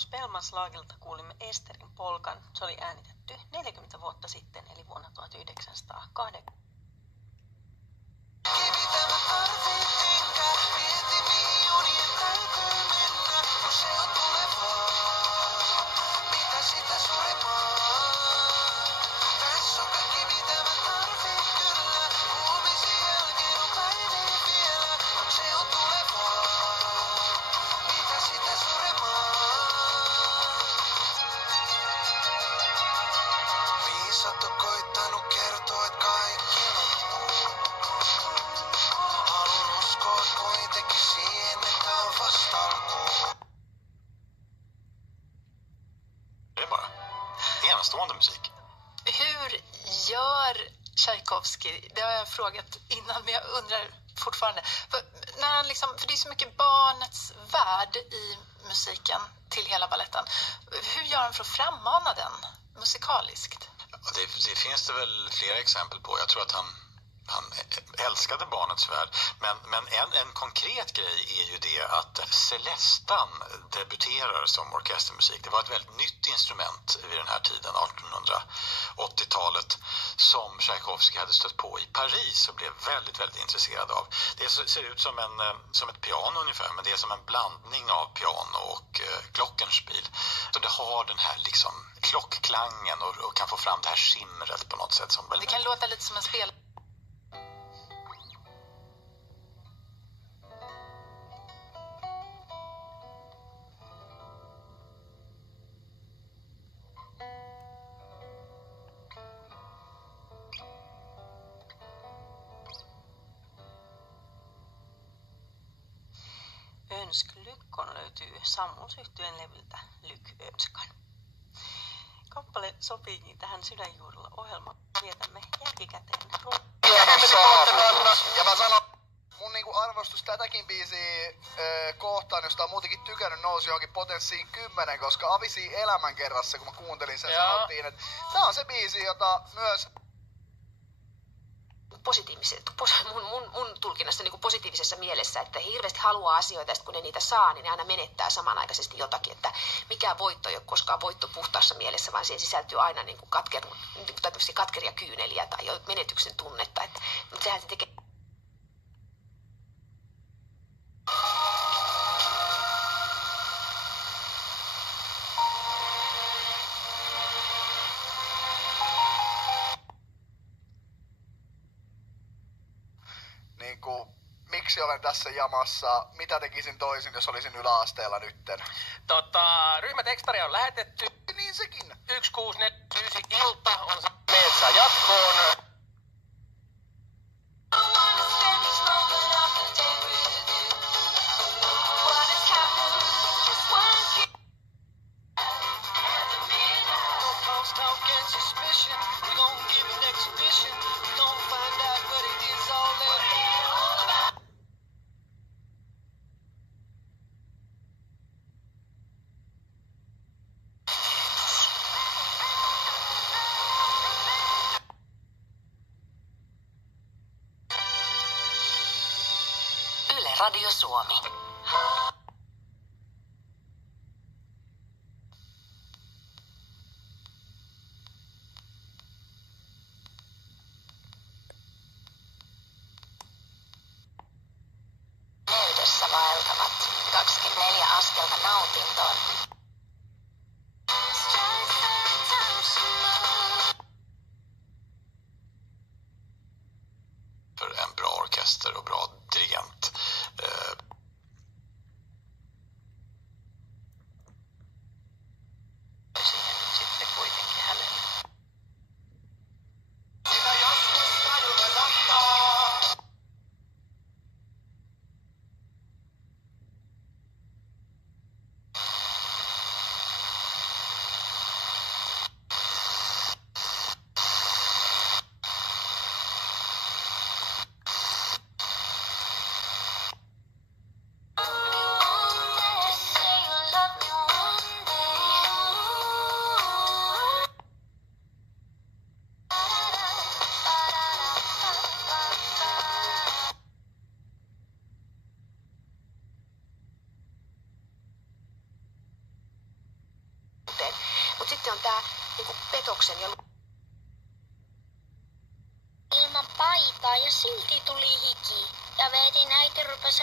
Spelmanslagelta kuulimme Esterin polkan. Se oli äänitetty 40 vuotta sitten, eli vuonna 1908. Enastående musik. Hur gör Tchaikovsky? Det har jag frågat innan, men jag undrar fortfarande. För det är så mycket barnets värld i musiken till hela balletten. Hur gör han för att frammana den musikaliskt? Det finns det väl flera exempel på. Jag tror att han älskade barnets värld. Men en konkret grej är ju det att Celestan debuterar som orkestermusik. Det var ett väldigt nytt instrument vid den här tiden, 1880-talet, som Tchaikovsky hade stött på i Paris och blev väldigt, väldigt intresserad av. Det ser ut som ett piano ungefär, men det är som en blandning av piano och glockenspiel. Så det har den här liksom klockklangen och kan få fram det här skimret på något sätt. Det kan låta lite som en spel. Önsk-Lykkon löytyy Sammusyhtyeen levyltä Lyk-Önskan. Kappale sopiikin tähän Sydänjuurella -ohjelmaan. Vietämme jälkikäteen. Ja mä sanon, mun niinku arvostus tätäkin biisiä kohtaan, josta on muutenkin tykännyt, nousi johonkin potenssiin 10, koska Avisi elämänkerrassa, kun mä kuuntelin sen, sanottiin, että tää on se biisi, jota myös mun tulkinnassa niin kuin positiivisessa mielessä, että he hirveästi haluaa asioita, ja kun ne niitä saa, niin ne aina menettää samanaikaisesti jotakin, että mikään voitto ei ole koskaan voitto puhtaassa mielessä, vaan siihen sisältyy aina niin kuin katkeria kyyneliä tai menetyksen tunnetta, mutta sehän se tekee. Miksi olen tässä jamassa? Mitä tekisin toisin, jos olisin yläasteella nytten? Ryhmätekstaria on lähetetty. Niin sekin. 1649 ilta on se. Meetsä jatkoon. Radio Suomi. Löydössä vaeltavat 24 askelta nautintoon. För en bra orkester och bra dirigent. Sitten kuitenkin hänelle. Mutta sitten on tämä niinku petoksen ja ilman paitaa ja silti tuli hiki. Ja veetin äiti rupesi